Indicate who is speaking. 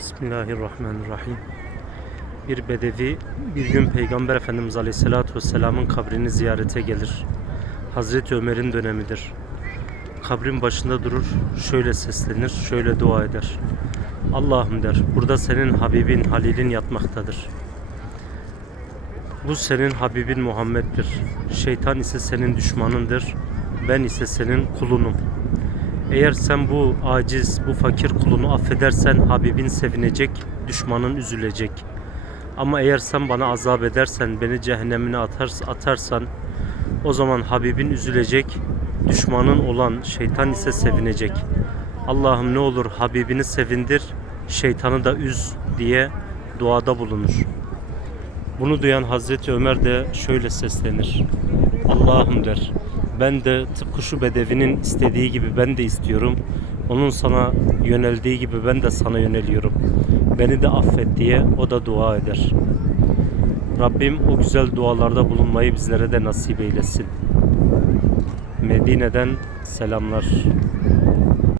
Speaker 1: Bismillahirrahmanirrahim. Bir bedevi bir gün Peygamber Efendimiz Aleyhisselatü Vesselam'ın kabrini ziyarete gelir. Hazreti Ömer'in dönemidir. Kabrin başında durur, şöyle seslenir, şöyle dua eder. Allah'ım der, burada senin Habibin Halil'in yatmaktadır. Bu senin Habibin Muhammed'dir. Şeytan ise senin düşmanındır. Ben ise senin kulunum. Eğer sen bu aciz, bu fakir kulunu affedersen Habibin sevinecek, düşmanın üzülecek. Ama eğer sen bana azap edersen, beni cehennemine atars atarsan o zaman Habibin üzülecek, düşmanın olan şeytan ise sevinecek. Allah'ım ne olur Habibini sevindir, şeytanı da üz diye duada bulunur. Bunu duyan Hazreti Ömer de şöyle seslenir. Allah'ım der. Ben de tıpkı şu bedevinin istediği gibi ben de istiyorum. Onun sana yöneldiği gibi ben de sana yöneliyorum. Beni de affet diye o da dua eder. Rabbim o güzel dualarda bulunmayı bizlere de nasip eylesin. Medine'den selamlar.